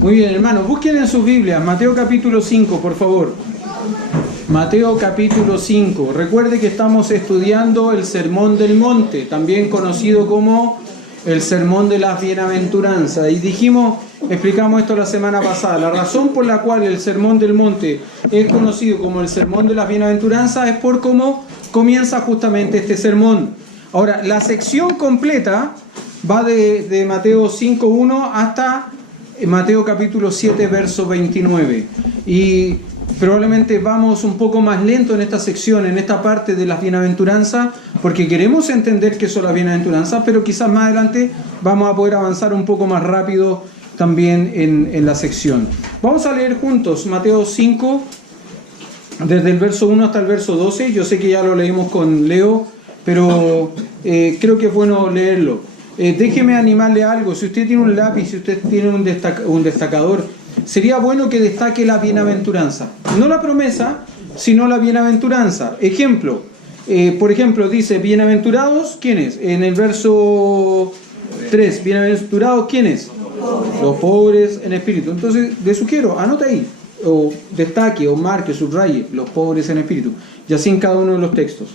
Muy bien, hermanos, busquen en sus Biblias Mateo capítulo 5, por favor. Mateo capítulo 5. Recuerde que estamos estudiando el Sermón del Monte, también conocido como el Sermón de las Bienaventuranzas. Y explicamos esto la semana pasada. La razón por la cual el Sermón del Monte es conocido como el Sermón de las Bienaventuranzas es por cómo comienza justamente este sermón. Ahora, la sección completa va de Mateo 5.1 hasta Mateo capítulo 7, verso 29. Y probablemente vamos un poco más lento en esta sección, en esta parte de las bienaventuranzas, porque queremos entender qué son las bienaventuranzas, pero quizás más adelante vamos a poder avanzar un poco más rápido también en la sección. Vamos a leer juntos Mateo 5, desde el verso 1 hasta el verso 12. Yo sé que ya lo leímos con Leo, pero creo que es bueno leerlo. Déjeme animarle algo. Si usted tiene un lápiz, si usted tiene un destacador, sería bueno que destaque la bienaventuranza. No la promesa, sino la bienaventuranza. Ejemplo, por ejemplo, dice, bienaventurados, ¿quiénes? En el verso 3, bienaventurados, ¿quiénes? Los pobres en espíritu. Entonces, le sugiero, anote ahí, o destaque, o marque, subraye, los pobres en espíritu. Y así en cada uno de los textos.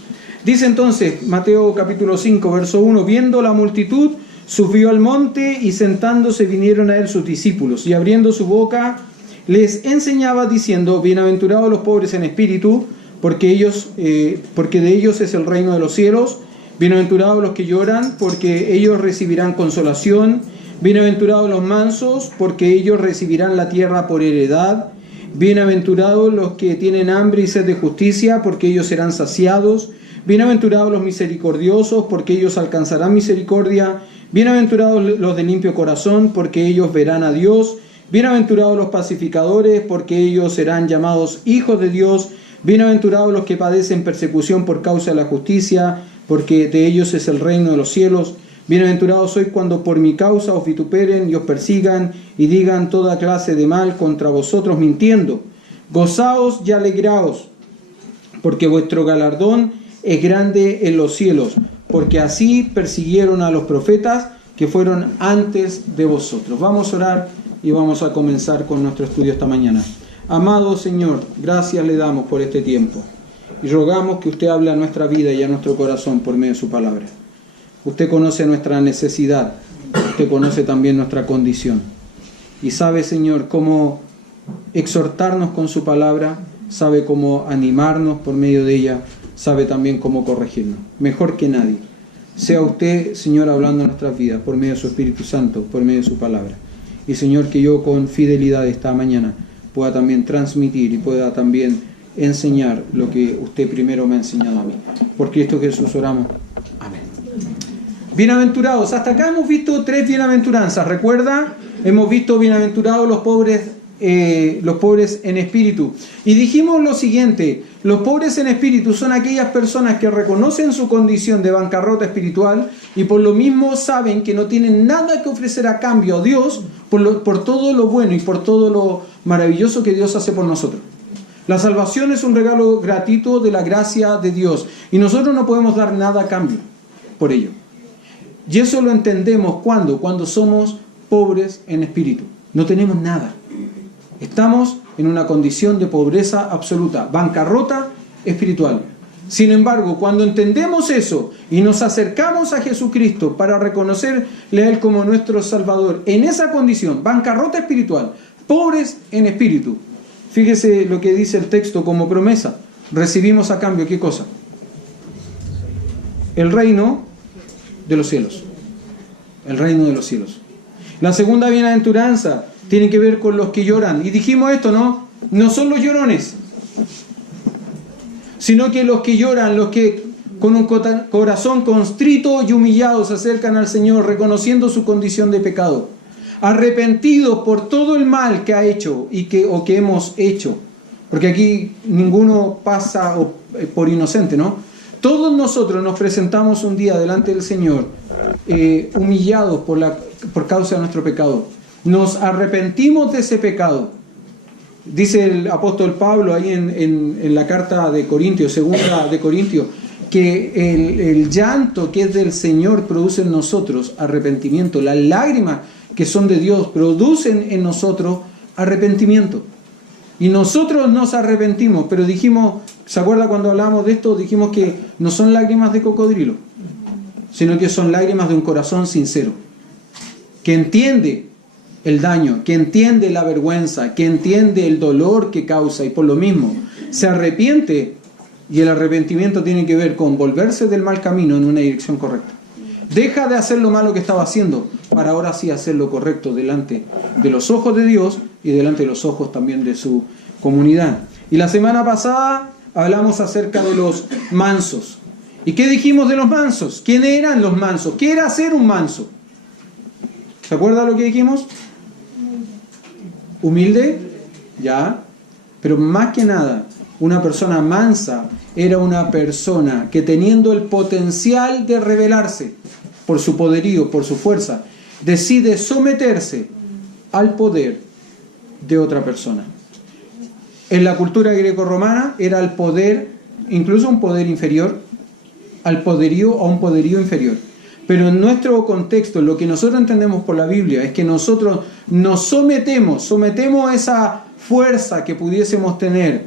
Dice entonces, Mateo capítulo 5, verso 1, viendo la multitud, subió al monte y sentándose vinieron a él sus discípulos. Y abriendo su boca, les enseñaba diciendo, bienaventurados los pobres en espíritu, porque de ellos es el reino de los cielos. Bienaventurados los que lloran, porque ellos recibirán consolación. Bienaventurados los mansos, porque ellos recibirán la tierra por heredad. Bienaventurados los que tienen hambre y sed de justicia, porque ellos serán saciados. Bienaventurados los misericordiosos, porque ellos alcanzarán misericordia. Bienaventurados los de limpio corazón, porque ellos verán a Dios. Bienaventurados los pacificadores, porque ellos serán llamados hijos de Dios. Bienaventurados los que padecen persecución por causa de la justicia, porque de ellos es el reino de los cielos. Bienaventurados sois cuando por mi causa os vituperen y os persigan y digan toda clase de mal contra vosotros mintiendo. Gozaos y alegraos, porque vuestro galardón es grande en los cielos, porque así persiguieron a los profetas que fueron antes de vosotros. Vamos a orar y vamos a comenzar con nuestro estudio esta mañana. Amado Señor, gracias le damos por este tiempo y rogamos que usted hable a nuestra vida y a nuestro corazón por medio de su palabra. Usted conoce nuestra necesidad, usted conoce también nuestra condición y sabe, Señor, cómo exhortarnos con su palabra, sabe cómo animarnos por medio de ella, sabe también cómo corregirnos, mejor que nadie. Sea usted, Señor, hablando en nuestras vidas por medio de su Espíritu Santo, por medio de su palabra. Y, Señor, que yo con fidelidad esta mañana pueda también transmitir y pueda también enseñar lo que usted primero me ha enseñado a mí. Por Cristo Jesús oramos. Amén. Bienaventurados. Hasta acá hemos visto 3 bienaventuranzas. ¿Recuerda? Hemos visto bienaventurados los pobres en espíritu. Y dijimos lo siguiente, los pobres en espíritu son aquellas personas que reconocen su condición de bancarrota espiritual y por lo mismo saben que no tienen nada que ofrecer a cambio a Dios por todo lo bueno y por todo lo maravilloso que Dios hace por nosotros. La salvación es un regalo gratuito de la gracia de Dios y nosotros no podemos dar nada a cambio por ello. Y eso lo entendemos cuando somos pobres en espíritu. No tenemos nada. Estamos en una condición de pobreza absoluta, bancarrota espiritual. Sin embargo, cuando entendemos eso y nos acercamos a Jesucristo para reconocerle a Él como nuestro Salvador, en esa condición, bancarrota espiritual, pobres en espíritu, fíjese lo que dice el texto como promesa. Recibimos a cambio, ¿qué cosa? El reino de los cielos. El reino de los cielos. La segunda bienaventuranza tiene que ver con los que lloran. Y dijimos esto, ¿no? No son los llorones, sino que los que lloran, los que con un corazón constrito y humillado se acercan al Señor, reconociendo su condición de pecado, arrepentidos por todo el mal que ha hecho o que hemos hecho. Porque aquí ninguno pasa por inocente, ¿no? Todos nosotros nos presentamos un día delante del Señor, humillados por causa de nuestro pecado. Nos arrepentimos de ese pecado. Dice el apóstol Pablo ahí en la carta de Corintios, segunda de Corintios, que el llanto que es del Señor produce en nosotros arrepentimiento. Las lágrimas que son de Dios producen en nosotros arrepentimiento. Y nosotros nos arrepentimos, pero dijimos, ¿se acuerda cuando hablamos de esto? Dijimos que no son lágrimas de cocodrilo, sino que son lágrimas de un corazón sincero, que entiende el daño, que entiende la vergüenza, que entiende el dolor que causa y por lo mismo se arrepiente. Y el arrepentimiento tiene que ver con volverse del mal camino en una dirección correcta. Deja de hacer lo malo que estaba haciendo para ahora sí hacer lo correcto delante de los ojos de Dios y delante de los ojos también de su comunidad. Y la semana pasada hablamos acerca de los mansos. ¿Y qué dijimos de los mansos? ¿Quiénes eran los mansos? ¿Qué era ser un manso? ¿Se acuerda lo que dijimos? Humilde, ya. Pero más que nada, una persona mansa era una persona que teniendo el potencial de rebelarse por su poderío, por su fuerza, decide someterse al poder de otra persona. En la cultura greco-romana era el poder, incluso un poder inferior, al poderío o a un poderío inferior. Pero en nuestro contexto, lo que nosotros entendemos por la Biblia es que nosotros nos sometemos a esa fuerza que pudiésemos tener,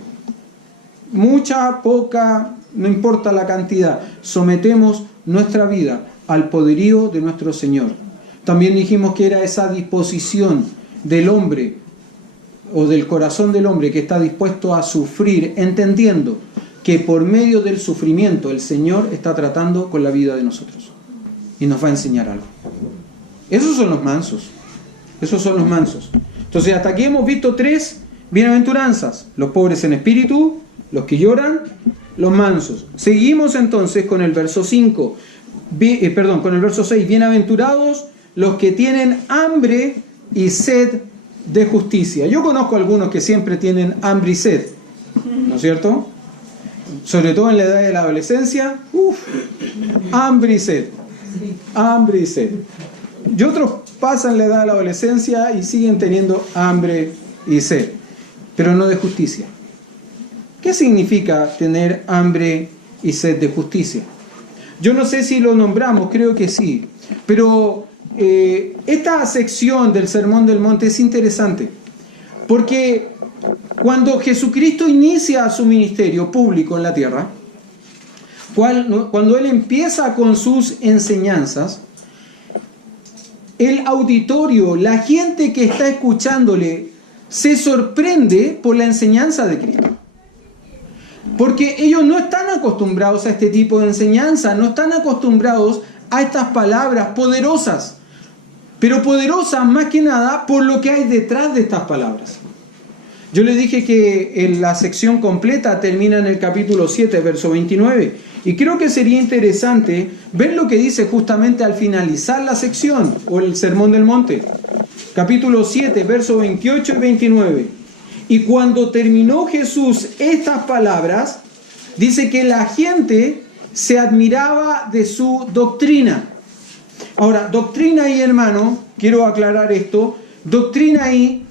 mucha, poca, no importa la cantidad, sometemos nuestra vida al poderío de nuestro Señor. También dijimos que era esa disposición del hombre o del corazón del hombre que está dispuesto a sufrir, entendiendo que por medio del sufrimiento el Señor está tratando con la vida de nosotros y nos va a enseñar algo. Esos son los mansos. Esos son los mansos. Entonces hasta aquí hemos visto 3 bienaventuranzas: los pobres en espíritu, los que lloran, los mansos. Seguimos entonces con el verso 5. Con el verso 6. Bienaventurados los que tienen hambre y sed de justicia. Yo conozco a algunos que siempre tienen hambre y sed, ¿no es cierto? Sobre todo en la edad de la adolescencia, hambre y sed. Hambre y sed. Y otros pasan la edad de la adolescencia y siguen teniendo hambre y sed, pero no de justicia. ¿Qué significa tener hambre y sed de justicia? Yo no sé si lo nombramos, creo que sí, pero esta sección del Sermón del Monte es interesante, porque cuando Jesucristo inicia su ministerio público en la tierra, cuando Él empieza con sus enseñanzas, el auditorio, la gente que está escuchándole, se sorprende por la enseñanza de Cristo. Porque ellos no están acostumbrados a este tipo de enseñanza, no están acostumbrados a estas palabras poderosas, pero poderosas más que nada por lo que hay detrás de estas palabras. Yo les dije que en la sección completa termina en el capítulo 7, verso 29, y creo que sería interesante ver lo que dice justamente al finalizar la sección o el Sermón del Monte. Capítulo 7, verso 28 y 29. Y cuando terminó Jesús estas palabras, dice que la gente se admiraba de su doctrina. Ahora, doctrina ahí, hermano, quiero aclarar esto, doctrina ahí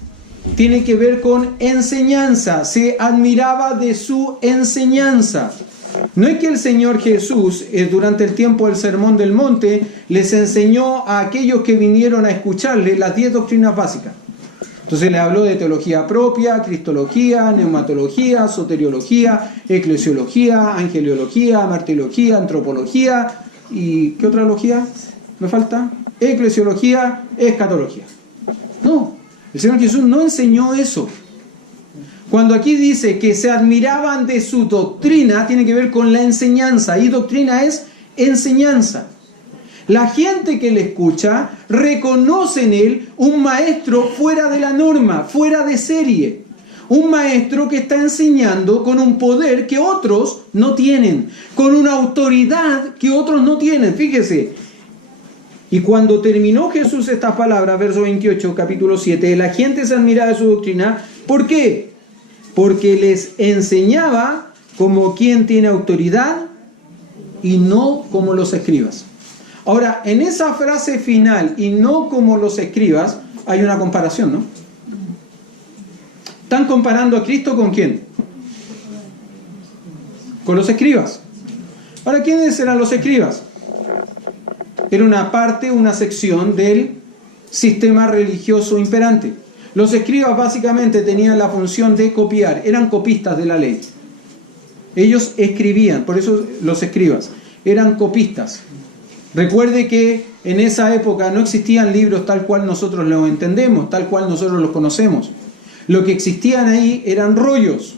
tiene que ver con enseñanza, se admiraba de su enseñanza. No es que el Señor Jesús, durante el tiempo del Sermón del Monte, les enseñó a aquellos que vinieron a escucharle las 10 doctrinas básicas. Entonces le habló de teología propia, cristología, neumatología, soteriología, eclesiología, angeliología, martirología, antropología y ¿qué otra logía me falta? Eclesiología, escatología. No, el Señor Jesús no enseñó eso. Cuando aquí dice que se admiraban de su doctrina, tiene que ver con la enseñanza, y doctrina es enseñanza. La gente que le escucha reconoce en él un maestro fuera de la norma, fuera de serie. Un maestro que está enseñando con un poder que otros no tienen, con una autoridad que otros no tienen. Fíjese. Y cuando terminó Jesús estas palabras, verso 28, capítulo 7, la gente se admiraba de su doctrina. ¿Por qué? Porque les enseñaba como quien tiene autoridad y no como los escribas. Ahora, en esa frase final, y no como los escribas, hay una comparación, ¿no? ¿Están comparando a Cristo con quién? Con los escribas. Ahora, ¿quiénes eran los escribas? Era una parte, una sección del sistema religioso imperante. Los escribas básicamente tenían la función de copiar, eran copistas de la ley. Ellos escribían, por eso los escribas, eran copistas. Recuerde que en esa época no existían libros tal cual nosotros los entendemos, tal cual nosotros los conocemos. Lo que existían ahí eran rollos,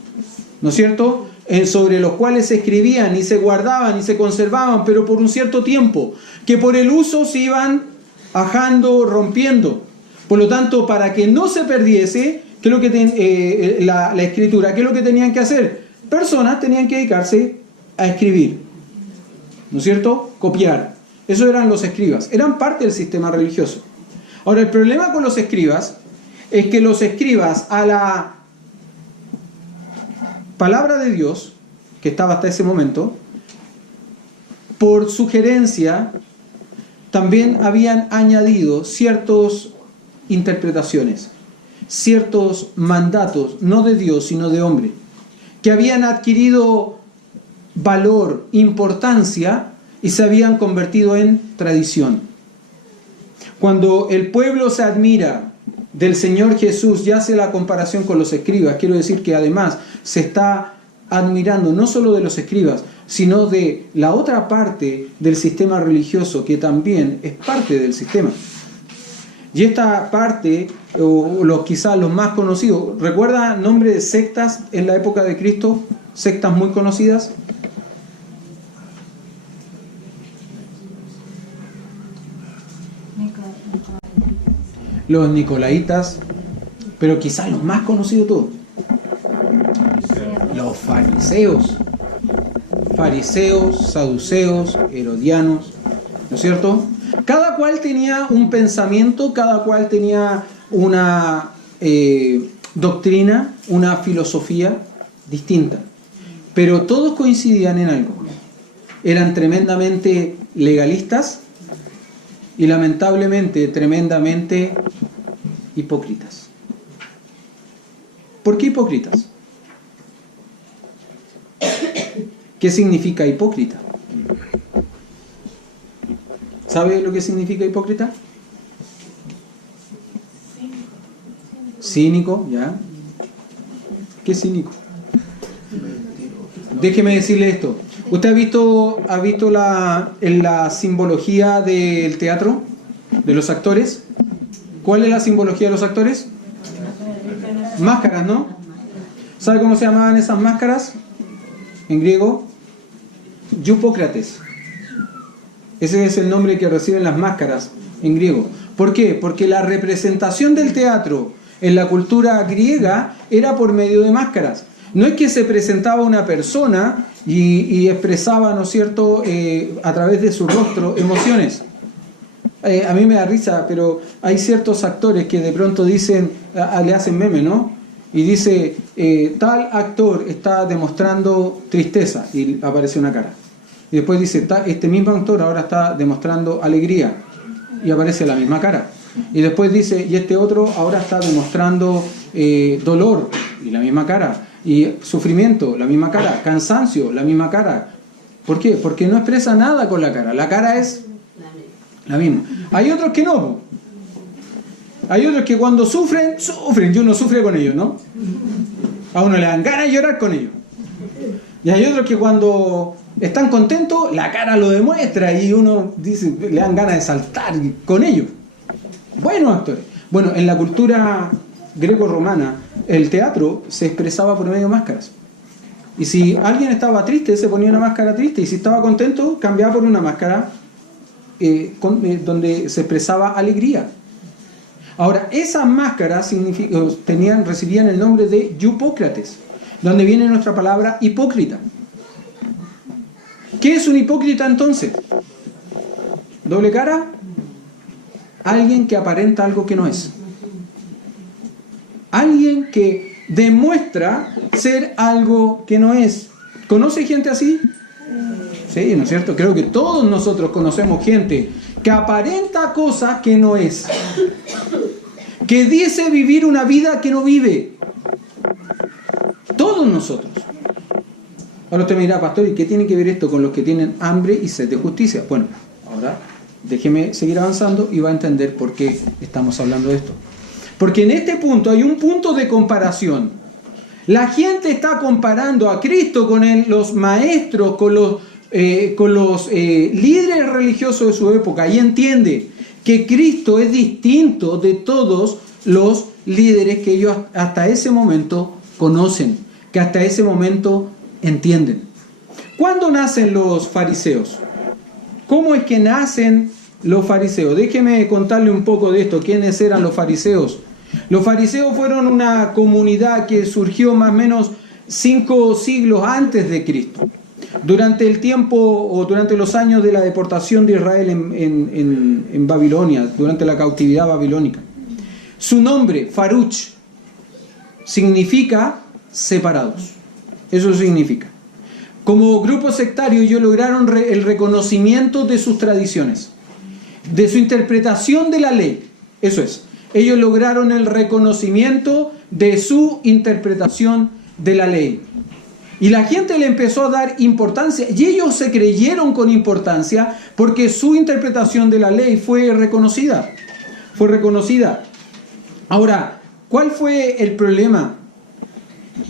¿no es cierto?, sobre los cuales se escribían y se guardaban y se conservaban, pero por un cierto tiempo, que por el uso se iban ajando, rompiendo. Por lo tanto, para que no se perdiese, ¿qué es lo que la escritura? ¿Qué es lo que tenían que hacer? Personas tenían que dedicarse a escribir, ¿no es cierto?, copiar. Esos eran los escribas, eran parte del sistema religioso. Ahora, el problema con los escribas es que los escribas, a la palabra de Dios, que estaba hasta ese momento, por sugerencia, también habían añadido ciertas interpretaciones, ciertos mandatos, no de Dios, sino de hombre, que habían adquirido valor, importancia, y se habían convertido en tradición. Cuando el pueblo se admira del Señor Jesús y hace la comparación con los escribas, quiero decir que además se está admirando no solo de los escribas, sino de la otra parte del sistema religioso que también es parte del sistema. Y esta parte, o quizás los más conocidos, ¿recuerda nombre de sectas en la época de Cristo? Sectas muy conocidas. Los nicolaitas, pero quizás los más conocidos todos. Los fariseos, saduceos, herodianos, ¿no es cierto? Cada cual tenía un pensamiento, cada cual tenía una doctrina, una filosofía distinta, pero todos coincidían en algo. Eran tremendamente legalistas y lamentablemente tremendamente hipócritas. ¿Por qué hipócritas? ¿Qué significa hipócrita? ¿Sabe lo que significa hipócrita? Cínico, ¿ya? ¿Qué es cínico? Déjeme decirle esto. ¿Usted ha visto la simbología del teatro, de los actores? ¿Cuál es la simbología de los actores? Máscaras, ¿no? ¿Sabe cómo se llamaban esas máscaras? En griego, Yupócrates. Ese es el nombre que reciben las máscaras en griego. ¿Por qué? Porque la representación del teatro en la cultura griega era por medio de máscaras. No es que se presentaba una persona y expresaba, ¿no es cierto?, a través de su rostro emociones. A mí me da risa, pero hay ciertos actores que de pronto dicen, le hacen meme, ¿no? Y dice, tal actor está demostrando tristeza, y aparece una cara. Y después dice, este mismo actor ahora está demostrando alegría, y aparece la misma cara. Y después dice, y este otro ahora está demostrando dolor, y la misma cara. Y sufrimiento, la misma cara. Cansancio, la misma cara. ¿Por qué? Porque no expresa nada con la cara. La cara es la misma. Hay otros que no. Hay otros que cuando sufren, y uno sufre con ellos, ¿no? A uno le dan ganas de llorar con ellos. Y hay otros que cuando están contentos, la cara lo demuestra y uno dice, le dan ganas de saltar con ellos. Buenos actores. Bueno, en la cultura greco-romana, el teatro se expresaba por medio de máscaras. Y si alguien estaba triste, se ponía una máscara triste. Y si estaba contento, cambiaba por una máscara donde se expresaba alegría. Ahora, esas máscaras recibían el nombre de Yupócrates, donde viene nuestra palabra hipócrita. ¿Qué es un hipócrita entonces? ¿Doble cara? Alguien que aparenta algo que no es. Alguien que demuestra ser algo que no es. ¿Conoce gente así? Sí, ¿no es cierto? Creo que todos nosotros conocemos gente que aparenta cosas que no es. Que dice vivir una vida que no vive. Todos nosotros. Ahora usted me dirá, pastor, ¿y qué tiene que ver esto con los que tienen hambre y sed de justicia? Bueno, ahora Déjeme seguir avanzando y va a entender por qué estamos hablando de esto. Porque en este punto hay un punto de comparación. La gente está comparando a Cristo con los maestros, con los líderes religiosos de su época, y entiende que Cristo es distinto de todos los líderes que ellos hasta ese momento conocen, que hasta ese momento entienden. ¿Cuándo nacen los fariseos? ¿Cómo es que nacen los fariseos? Déjeme contarle un poco de esto. ¿Quiénes eran los fariseos? Los fariseos fueron una comunidad que surgió más o menos 5 siglos antes de Cristo. Durante el tiempo o durante los años de la deportación de Israel en Babilonia, durante la cautividad babilónica. Su nombre, Faruch, significa separados. Eso significa. Como grupo sectario ellos lograron el reconocimiento de sus tradiciones, de su interpretación de la ley. Eso es. Ellos lograron el reconocimiento de su interpretación de la ley. Y la gente le empezó a dar importancia, y ellos se creyeron con importancia porque su interpretación de la ley fue reconocida. Fue reconocida. Ahora, ¿cuál fue el problema?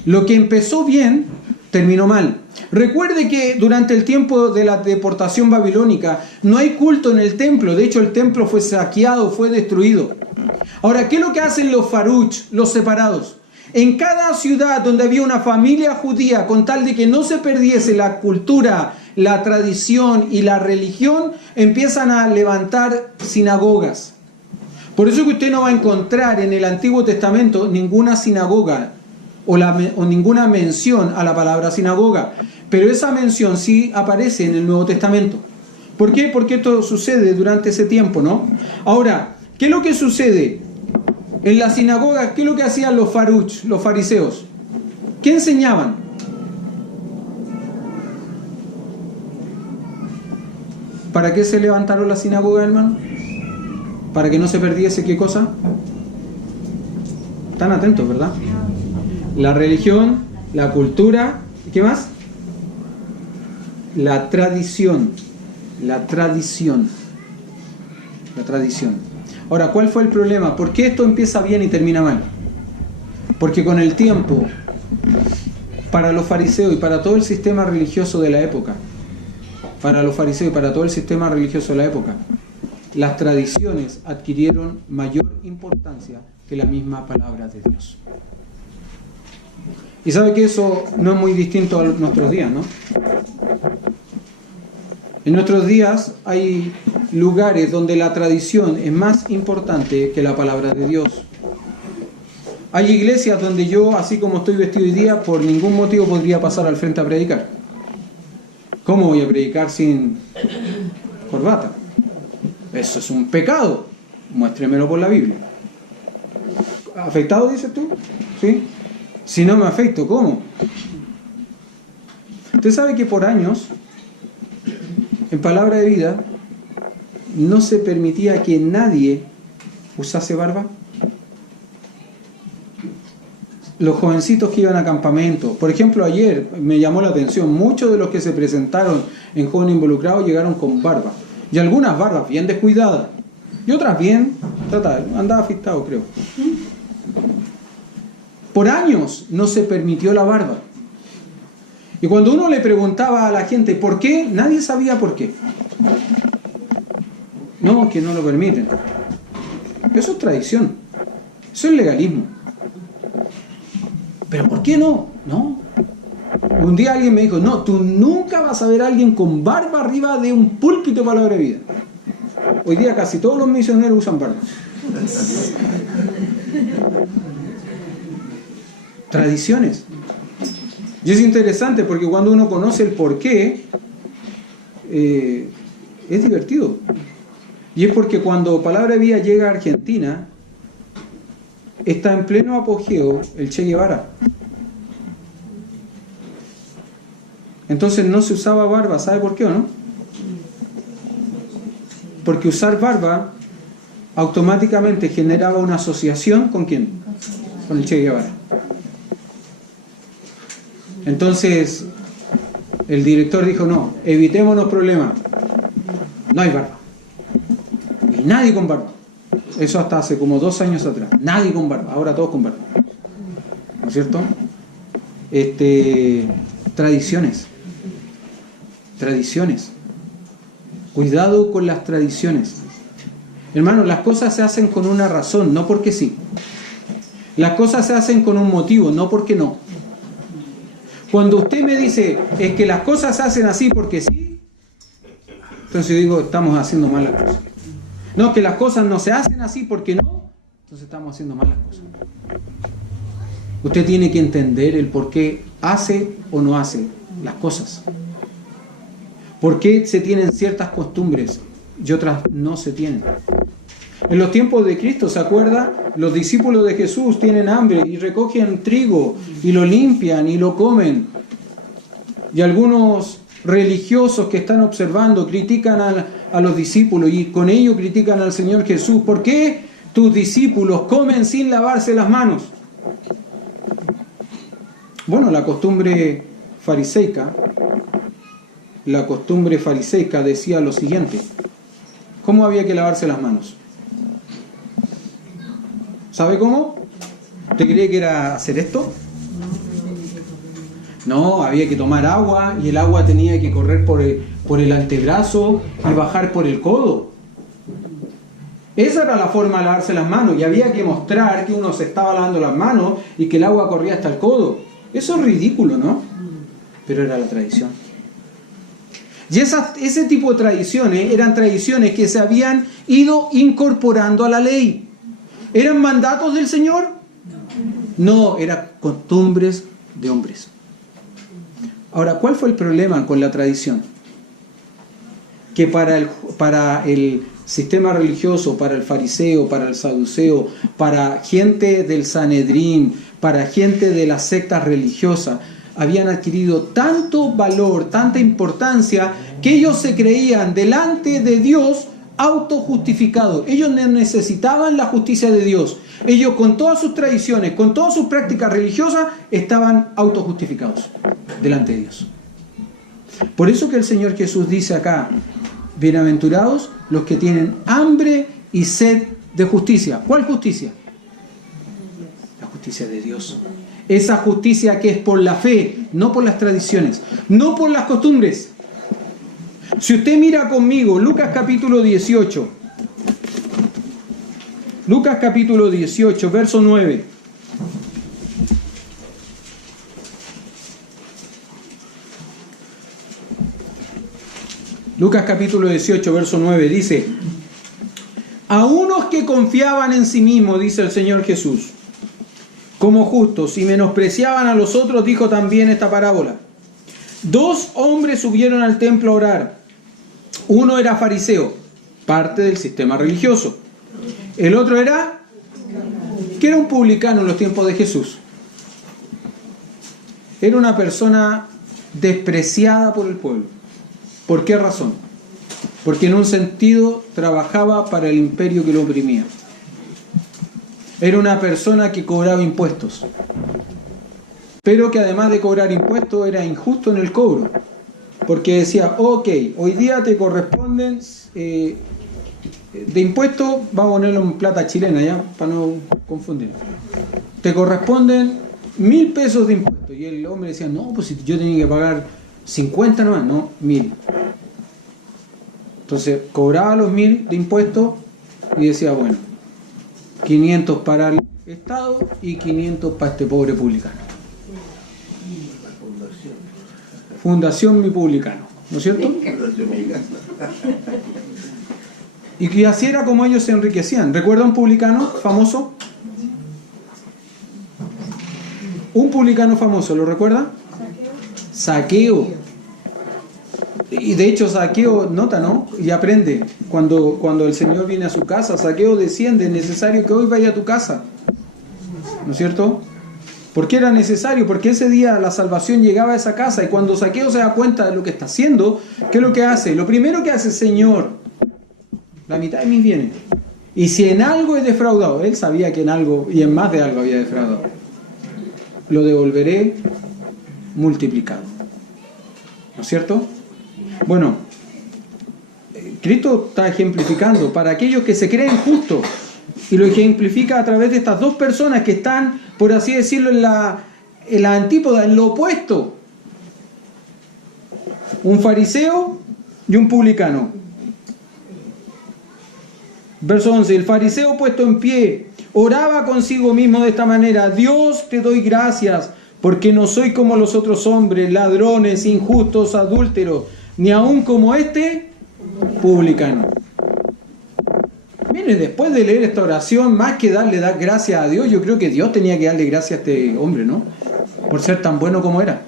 Lo que empezó bien, terminó mal. Recuerde que durante el tiempo de la deportación babilónica no hay culto en el templo. De hecho, el templo fue saqueado, fue destruido. Ahora, ¿qué es lo que hacen los faruch, los separados? En cada ciudad donde había una familia judía, con tal de que no se perdiese la cultura, la tradición y la religión, empiezan a levantar sinagogas. Por eso que usted no va a encontrar en el Antiguo Testamento ninguna sinagoga o ninguna mención a la palabra sinagoga. Pero esa mención sí aparece en el Nuevo Testamento. ¿Por qué? Porque esto sucede durante ese tiempo, ¿no? Ahora, ¿qué es lo que sucede? En la sinagoga, ¿qué es lo que hacían los faruch, los fariseos? ¿Qué enseñaban? ¿Para qué se levantaron las sinagogas, hermano? ¿Para que no se perdiese qué cosa? Están atentos, ¿verdad? La religión, la cultura, ¿qué más? La tradición. La tradición. La tradición. Ahora, ¿cuál fue el problema? ¿Por qué esto empieza bien y termina mal? Porque con el tiempo, para los fariseos y para todo el sistema religioso de la época, las tradiciones adquirieron mayor importancia que la misma palabra de Dios. Y sabe que eso no es muy distinto a nuestros días, ¿no? En nuestros días hay lugares donde la tradición es más importante que la palabra de Dios. Hay iglesias donde yo, así como estoy vestido hoy día, por ningún motivo podría pasar al frente a predicar. ¿Cómo voy a predicar sin corbata? Eso es un pecado. Muéstremelo por la Biblia. ¿Afectado, dices tú? ¿Sí? Si no me afecto, ¿cómo? Usted sabe que por años, en Palabra de Vida, no se permitía que nadie usase barba. Los jovencitos que iban a campamento, por ejemplo, ayer me llamó la atención, muchos de los que se presentaron en Jóvenes Involucrados llegaron con barba. Y algunas barbas bien descuidadas. Y otras bien tratadas. Andaba afectado, creo. Por años no se permitió la barba. Y cuando uno le preguntaba a la gente ¿por qué? Nadie sabía por qué. No, que no lo permiten. Eso es tradición. Eso es legalismo. ¿Pero por qué no? No. Un día alguien me dijo, no, tú nunca vas a ver a alguien con barba arriba de un púlpito de Palabra de Vida. Hoy día casi todos los misioneros usan barba. Tradiciones. Y es interesante porque cuando uno conoce el porqué, es divertido. Y es porque cuando Palabra de Vida llega a Argentina, está en pleno apogeo el Che Guevara. Entonces no se usaba barba. ¿Sabe por qué o no? Porque usar barba automáticamente generaba una asociación ¿con quién? Con el Che Guevara. Entonces el director dijo, no, evitémonos problemas. No hay barba. nadie con barba. Eso hasta hace como 2 años atrás. Nadie con barba, ahora todos con barba. ¿No es cierto? Tradiciones. Cuidado con las tradiciones. Hermanos, las cosas se hacen con una razón, no porque sí. Las cosas se hacen con un motivo, no porque no. Cuando usted me dice, es que las cosas se hacen así porque sí, entonces yo digo, estamos haciendo mal las cosas. No, que las cosas no se hacen así porque no, entonces estamos haciendo mal las cosas. Usted tiene que entender el por qué hace o no hace las cosas. ¿Por qué se tienen ciertas costumbres y otras no se tienen? En los tiempos de Cristo, ¿se acuerda? Los discípulos de Jesús tienen hambre y recogen trigo y lo limpian y lo comen. Y algunos religiosos que están observando critican a los discípulos y con ello critican al Señor Jesús. ¿Por qué tus discípulos comen sin lavarse las manos? Bueno, la costumbre fariseica decía lo siguiente. ¿Cómo había que lavarse las manos? ¿Sabe cómo? ¿Usted cree que era hacer esto? No, había que tomar agua y el agua tenía que correr por el antebrazo y bajar por el codo. Esa era la forma de lavarse las manos y había que mostrar que uno se estaba lavando las manos y que el agua corría hasta el codo. Eso es ridículo, ¿no? Pero era la tradición. Y ese tipo de tradiciones eran tradiciones que se habían ido incorporando a la ley. ¿Eran mandatos del Señor? No, eran costumbres de hombres. Ahora, ¿cuál fue el problema con la tradición? Que para el sistema religioso, para el fariseo, para el saduceo, para gente del Sanedrín, para gente de las sectas religiosas, habían adquirido tanto valor, tanta importancia, que ellos se creían delante de Dios autojustificados. Ellos no necesitaban la justicia de Dios. Ellos, con todas sus tradiciones, con todas sus prácticas religiosas, estaban autojustificados delante de Dios. Por eso que el Señor Jesús dice acá, bienaventurados los que tienen hambre y sed de justicia. ¿Cuál justicia? La justicia de Dios. Esa justicia que es por la fe, no por las tradiciones, no por las costumbres. Si usted mira conmigo Lucas capítulo 18, Lucas capítulo 18, verso 9. Lucas capítulo 18, verso 9 dice: a unos que confiaban en sí mismos, dice el Señor Jesús, como justos y menospreciaban a los otros, dijo también esta parábola. 2 hombres subieron al templo a orar. Uno era fariseo, parte del sistema religioso. El otro era un publicano en los tiempos de Jesús. Era una persona despreciada por el pueblo. ¿Por qué razón? Porque en un sentido trabajaba para el imperio que lo oprimía. Era una persona que cobraba impuestos, pero que además de cobrar impuestos era injusto en el cobro, porque decía, ok, hoy día te corresponden de impuestos, vamos a ponerlo en plata chilena ya, para no confundir, te corresponden 1.000 pesos de impuestos, y el hombre decía, no, pues si yo tenía que pagar 50 nomás, no, 1.000. Entonces cobraba los 1.000 de impuestos y decía, bueno, 500 para el Estado y 500 para este pobre publicano. Fundación Mi Publicano, ¿no es cierto? Y así era como ellos se enriquecían. ¿Recuerda un publicano famoso? Un publicano famoso, ¿lo recuerda? Zaqueo. Y de hecho Zaqueo nota, ¿no? Y aprende. Cuando el Señor viene a su casa, Zaqueo desciende, es necesario que hoy vaya a tu casa. ¿No es cierto? ¿Por qué era necesario? Porque ese día la salvación llegaba a esa casa, y cuando Zaqueo se da cuenta de lo que está haciendo, ¿qué es lo que hace? Lo primero que hace, Señor, la mitad de mis bienes. Y si en algo he defraudado, él sabía que en algo, y en más de algo había defraudado, lo devolveré multiplicado. ¿No es cierto? Bueno, Cristo está ejemplificando para aquellos que se creen justos, y lo ejemplifica a través de estas dos personas que están, por así decirlo, en la antípoda, en lo opuesto. Un fariseo y un publicano. Verso 11. El fariseo, puesto en pie, oraba consigo mismo de esta manera: Dios, te doy gracias, porque no soy como los otros hombres, ladrones, injustos, adúlteros, ni aun como este publicano. Mire, después de leer esta oración, más que dar gracias a Dios, yo creo que Dios tenía que darle gracias a este hombre, ¿no? Por ser tan bueno como era.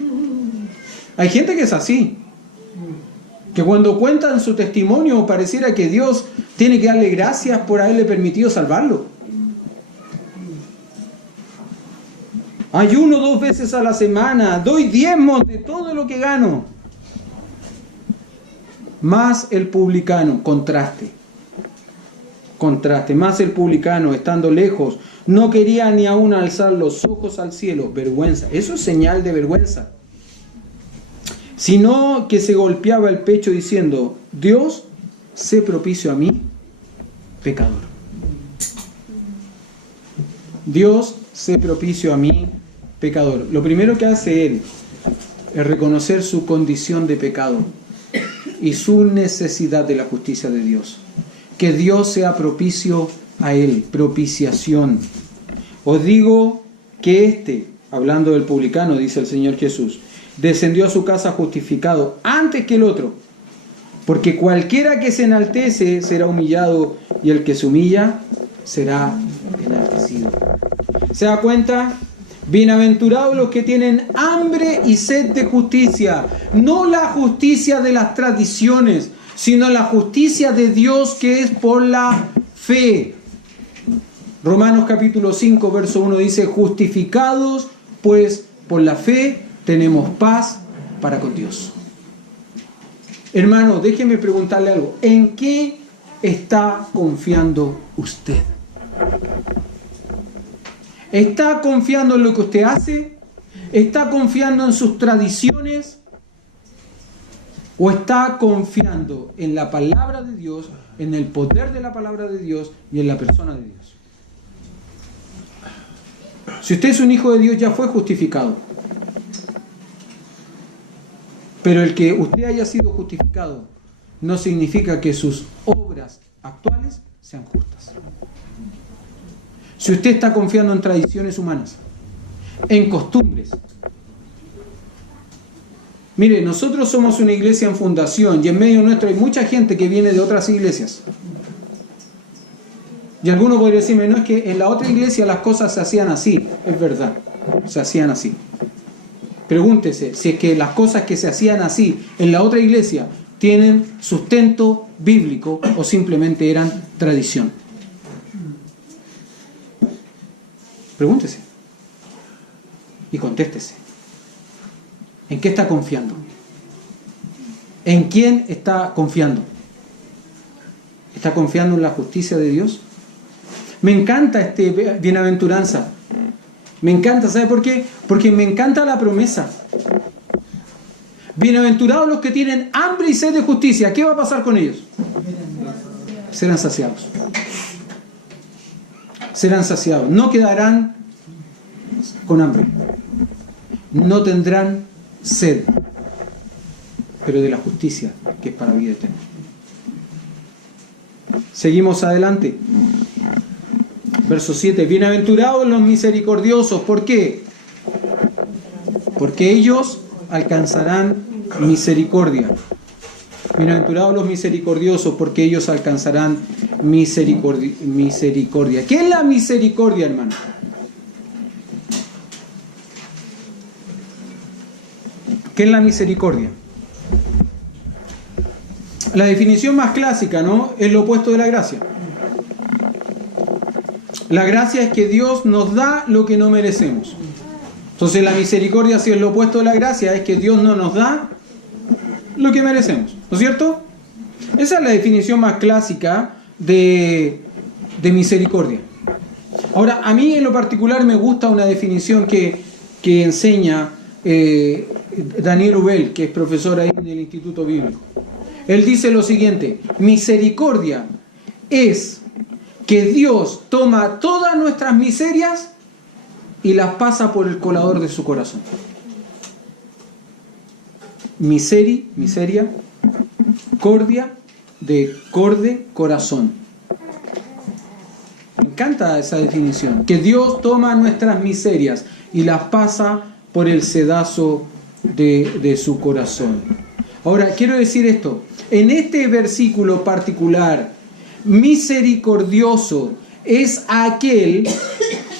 Hay gente que es así, que cuando cuentan su testimonio pareciera que Dios tiene que darle gracias por haberle permitido salvarlo. Ayuno 2 veces a la semana, doy diezmos de todo lo que gano. Más el publicano, contraste, más el publicano, estando lejos, no quería ni aún alzar los ojos al cielo, vergüenza, eso es señal de vergüenza, sino que se golpeaba el pecho diciendo: Dios, sé propicio a mí, pecador. Dios, sé propicio a mí, pecador. Lo primero que hace él es reconocer su condición de pecado y su necesidad de la justicia de Dios. Que Dios sea propicio a él, propiciación. Os digo que hablando del publicano, dice el Señor Jesús, descendió a su casa justificado antes que el otro, porque cualquiera que se enaltece será humillado, y el que se humilla será enaltecido. ¿Se da cuenta? Bienaventurados los que tienen hambre y sed de justicia, no la justicia de las tradiciones, sino la justicia de Dios, que es por la fe. Romanos capítulo 5, verso 1 dice: justificados pues por la fe tenemos paz para con Dios. Hermano, déjeme preguntarle algo: ¿en qué está confiando usted? ¿Está confiando en lo que usted hace? ¿Está confiando en sus tradiciones? ¿O está confiando en la palabra de Dios, en el poder de la palabra de Dios y en la persona de Dios? Si usted es un hijo de Dios, ya fue justificado. Pero el que usted haya sido justificado no significa que sus obras actuales sean justas. Si usted está confiando en tradiciones humanas, en costumbres. Mire, nosotros somos una iglesia en fundación y en medio nuestro hay mucha gente que viene de otras iglesias. Y alguno podría decirme: no, es que en la otra iglesia las cosas se hacían así. Es verdad, se hacían así. Pregúntese si es que las cosas que se hacían así en la otra iglesia tienen sustento bíblico o simplemente eran tradición. Pregúntese y contéstese. ¿En qué está confiando? ¿En quién está confiando? ¿Está confiando en la justicia de Dios? Me encanta bienaventuranza. Me encanta, ¿sabe por qué? Porque me encanta la promesa. Bienaventurados los que tienen hambre y sed de justicia. ¿Qué va a pasar con ellos? Serán saciados. Serán saciados. No quedarán con hambre. No tendrán sed, pero de la justicia, que es para vida eterna. Seguimos adelante. Verso 7. Bienaventurados los misericordiosos. ¿Por qué? Porque ellos alcanzarán misericordia. Bienaventurados los misericordiosos, porque ellos alcanzarán misericordia. ¿Qué es la misericordia, hermano? ¿Qué es la misericordia? La definición más clásica, ¿no? Es lo opuesto de la gracia. La gracia es que Dios nos da lo que no merecemos. Entonces la misericordia, si es lo opuesto de la gracia, es que Dios no nos da lo que merecemos. ¿No es cierto? Esa es la definición más clásica de misericordia. Ahora, a mí en lo particular me gusta una definición que enseña Daniel Ubel, que es profesor ahí en el Instituto Bíblico. Él dice lo siguiente: misericordia es que Dios toma todas nuestras miserias y las pasa por el colador de su corazón. Miseria, cordia, de corde, corazón. Me encanta esa definición. Que Dios toma nuestras miserias y las pasa por el sedazo de su corazón. Ahora, quiero decir esto. En este versículo particular, misericordioso es aquel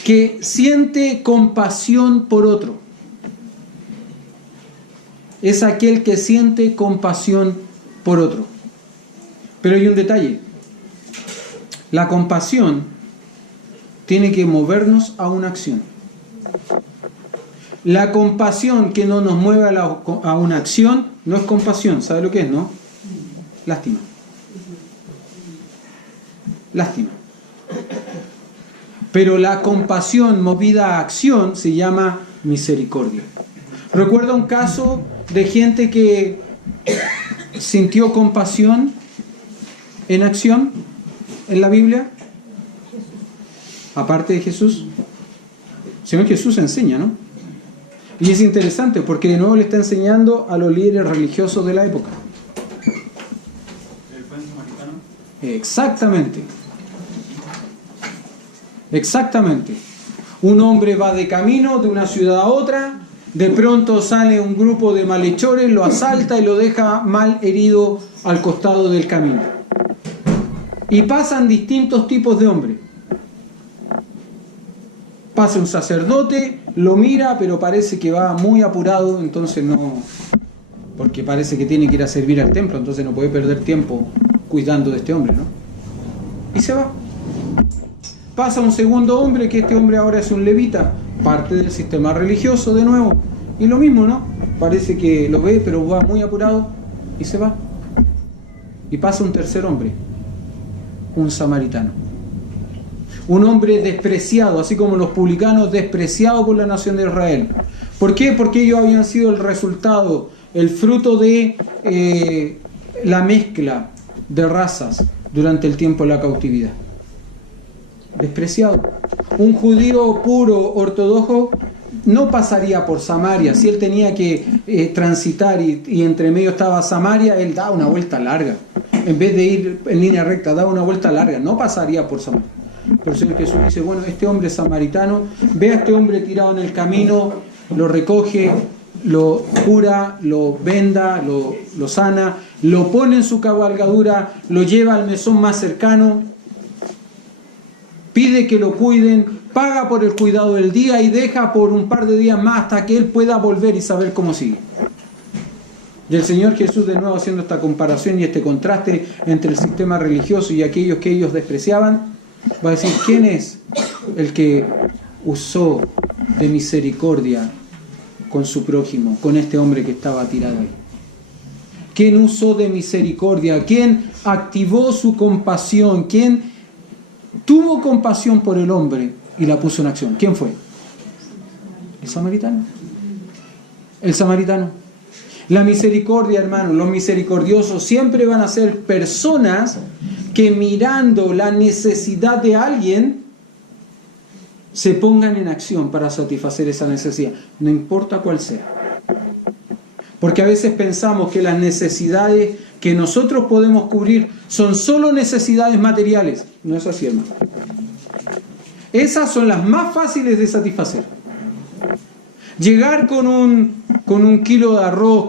que siente compasión por otro. Es aquel que siente compasión por otro. Pero hay un detalle. La compasión tiene que movernos a una acción. La compasión que no nos mueve a una acción no es compasión. ¿Sabe lo que es, no? Lástima. Lástima. Pero la compasión movida a acción se llama misericordia. Recuerdo un caso de gente que sintió compasión en acción en la Biblia, aparte de Jesús. Señor Jesús enseña, ¿no? Y es interesante porque de nuevo le está enseñando a los líderes religiosos de la época. ¿El buen samaritano? Exactamente. Exactamente. Un hombre va de camino de una ciudad a otra, de pronto sale un grupo de malhechores, lo asalta y lo deja mal herido al costado del camino. Y pasan distintos tipos de hombres. Pasa un sacerdote, lo mira, pero parece que va muy apurado, entonces no, porque parece que tiene que ir a servir al templo, entonces no puede perder tiempo cuidando de este hombre, ¿no? Y se va. Pasa un segundo hombre, que este hombre ahora es un levita, parte del sistema religioso de nuevo, y lo mismo, ¿no? Parece que lo ve, pero va muy apurado y se va. Y pasa un tercer hombre, un samaritano. Un hombre despreciado, así como los publicanos despreciados por la nación de Israel. ¿Por qué? Porque ellos habían sido el resultado, el fruto de la mezcla de razas durante el tiempo de la cautividad. Despreciado. Un judío puro, ortodoxo, no pasaría por Samaria. Si él tenía que transitar y entre medio estaba Samaria, él daba una vuelta larga. En vez de ir en línea recta, daba una vuelta larga. No pasaría por Samaria. Pero el Señor Jesús dice, bueno, este hombre samaritano, ve a este hombre tirado en el camino, lo recoge, lo cura, lo venda, lo sana, lo pone en su cabalgadura, lo lleva al mesón más cercano, pide que lo cuiden, paga por el cuidado del día y deja por un par de días más hasta que él pueda volver y saber cómo sigue. Y el Señor Jesús, de nuevo haciendo esta comparación y este contraste entre el sistema religioso y aquellos que ellos despreciaban, va a decir, ¿quién es el que usó de misericordia con su prójimo, con este hombre que estaba tirado ahí? ¿Quién usó de misericordia? ¿Quién activó su compasión? ¿Quién tuvo compasión por el hombre y la puso en acción? ¿Quién fue? El samaritano. El samaritano. La misericordia, hermanos, los misericordiosos siempre van a ser personas que mirando la necesidad de alguien se pongan en acción para satisfacer esa necesidad, no importa cuál sea. Porque a veces pensamos que las necesidades que nosotros podemos cubrir son solo necesidades materiales. No es así, hermano. Esas son las más fáciles de satisfacer. Llegar con un kilo de arroz,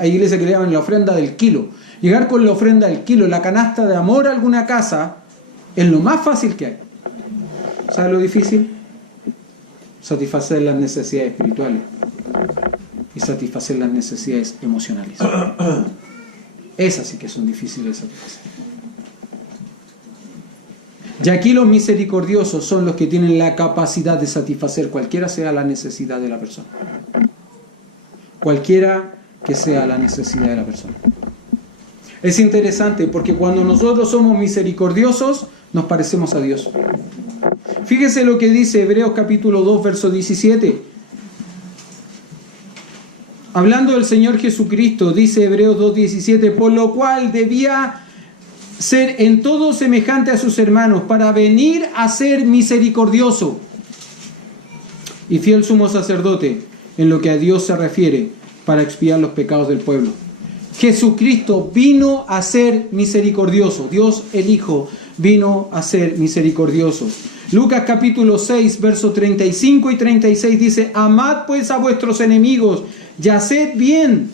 hay iglesias que le llaman la ofrenda del kilo. Llegar con la ofrenda del kilo, la canasta de amor a alguna casa, es lo más fácil que hay. ¿Sabes lo difícil? Satisfacer las necesidades espirituales y satisfacer las necesidades emocionales. Esas sí que son difíciles de satisfacer. Y aquí los misericordiosos son los que tienen la capacidad de satisfacer cualquiera sea la necesidad de la persona. Cualquiera que sea la necesidad de la persona. Es interesante porque cuando nosotros somos misericordiosos, nos parecemos a Dios. Fíjese lo que dice Hebreos capítulo 2, verso 17. Hablando del Señor Jesucristo, dice Hebreos 2:17, por lo cual debía ser en todo semejante a sus hermanos, para venir a ser misericordioso y fiel sumo sacerdote en lo que a Dios se refiere, para expiar los pecados del pueblo. Jesucristo vino a ser misericordioso. Dios el Hijo vino a ser misericordioso. Lucas capítulo 6, versos 35 y 36 dice, amad pues a vuestros enemigos y haced bien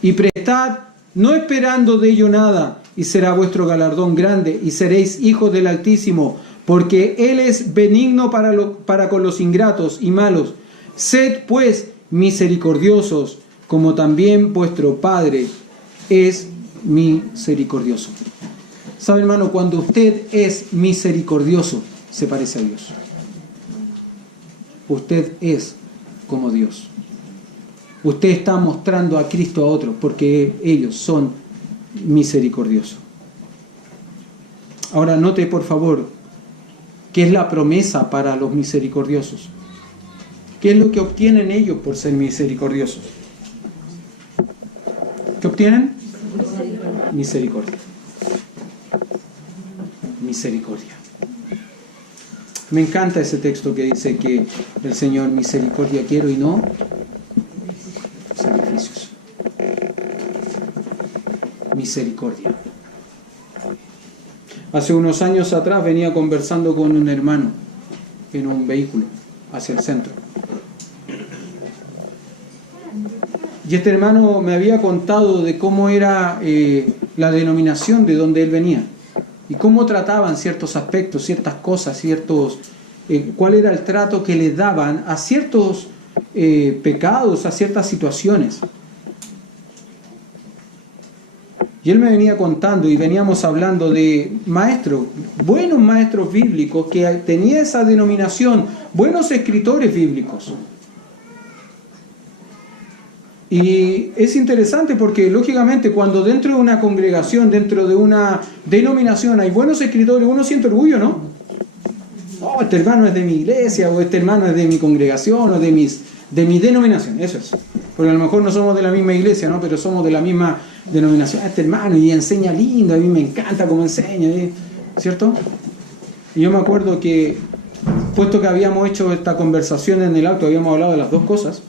y prestad, no esperando de ello nada, y será vuestro galardón grande, y seréis hijos del Altísimo, porque Él es benigno para con los ingratos y malos. Sed pues misericordiosos, como también vuestro Padre es misericordioso. ¿Sabe, hermano? Cuando usted es misericordioso, se parece a Dios. Usted es como Dios. Usted está mostrando a Cristo a otros, porque ellos son misericordiosos. Ahora note, por favor, qué es la promesa para los misericordiosos. ¿Qué es lo que obtienen ellos por ser misericordiosos? ¿Qué obtienen? Misericordia. Misericordia. Me encanta ese texto que dice que el Señor misericordia quiero y no sacrificios. Misericordia. Hace unos años atrás venía conversando con un hermano en un vehículo hacia el centro. Y este hermano me había contado de cómo era la denominación de donde él venía y cómo trataban ciertos aspectos, ciertas cosas, cuál era el trato que le daban a ciertos pecados, a ciertas situaciones. Y él me venía contando y veníamos hablando de maestros, buenos maestros bíblicos que tenía esa denominación, buenos escritores bíblicos. Y es interesante porque lógicamente cuando dentro de una congregación, dentro de una denominación hay buenos escritores, uno siente orgullo, ¿no? Oh, este hermano es de mi iglesia, o este hermano es de mi congregación, o de mi denominación, eso es. Porque a lo mejor no somos de la misma iglesia, ¿no? Pero somos de la misma denominación. Este hermano y enseña lindo, a mí me encanta cómo enseña, ¿cierto? Y yo me acuerdo que, puesto que habíamos hecho esta conversación en el auto, habíamos hablado de las dos cosas,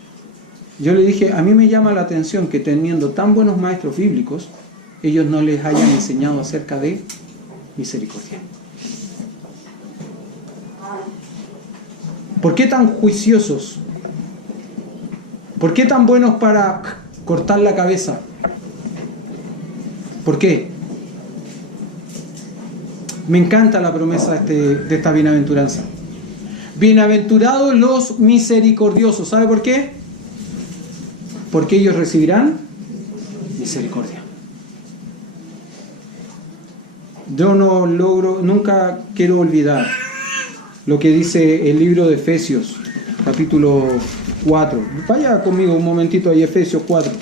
yo le dije, a mí me llama la atención que teniendo tan buenos maestros bíblicos, ellos no les hayan enseñado acerca de misericordia. ¿Por qué tan juiciosos? ¿Por qué tan buenos para cortar la cabeza? ¿Por qué? Me encanta la promesa de esta bienaventuranza. Bienaventurados los misericordiosos. ¿Sabe por qué? Porque ellos recibirán misericordia. Yo nunca quiero olvidar lo que dice el libro de Efesios, capítulo 4. Vaya conmigo un momentito ahí, Efesios 4.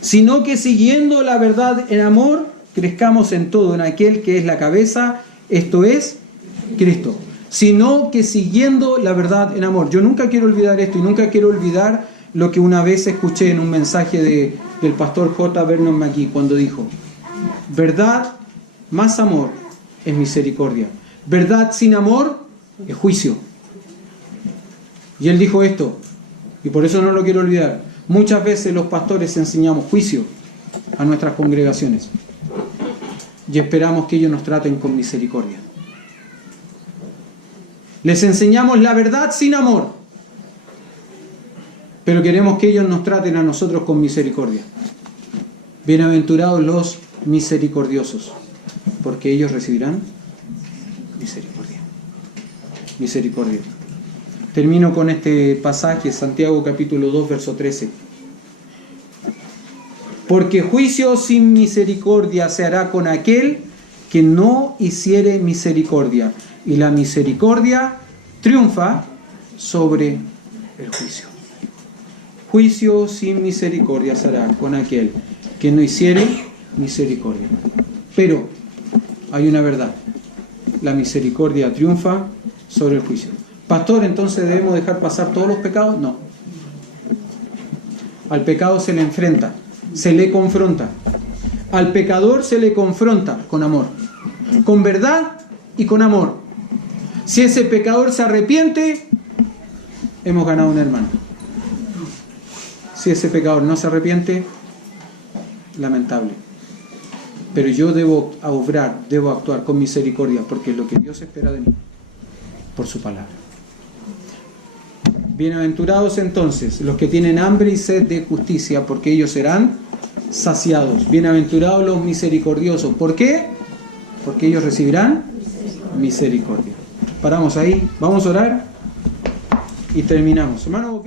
Sino que siguiendo la verdad en amor, crezcamos en todo, en aquel que es la cabeza, esto es Cristo. Sino que siguiendo la verdad en amor. Yo nunca quiero olvidar esto y nunca quiero olvidar lo que una vez escuché en un mensaje del pastor J. Vernon McGee cuando dijo: verdad más amor es misericordia. Verdad sin amor es juicio. Y él dijo esto, y por eso no lo quiero olvidar. Muchas veces los pastores enseñamos juicio a nuestras congregaciones y esperamos que ellos nos traten con misericordia. Les enseñamos la verdad sin amor, pero queremos que ellos nos traten a nosotros con misericordia. Bienaventurados los misericordiosos, porque ellos recibirán misericordia. Misericordia. Termino con este pasaje, Santiago capítulo 2, verso 13. Porque juicio sin misericordia se hará con aquel que no hiciere misericordia, y la misericordia triunfa sobre el juicio. juicio sin misericordia será con aquel que no hiciere misericordia. Pero hay una verdad: la misericordia triunfa sobre el juicio. Pastor, ¿entonces debemos dejar pasar todos los pecados? No. Al pecado se le enfrenta, se le confronta. Al pecador se le confronta con amor, con verdad y con amor. Si ese pecador se arrepiente, hemos ganado un hermano. Si ese pecador no se arrepiente, lamentable. Pero yo debo obrar, debo actuar con misericordia, porque es lo que Dios espera de mí, por su palabra. Bienaventurados entonces los que tienen hambre y sed de justicia, porque ellos serán saciados. Bienaventurados los misericordiosos. ¿Por qué? Porque ellos recibirán misericordia. Paramos ahí, vamos a orar y terminamos. Hermano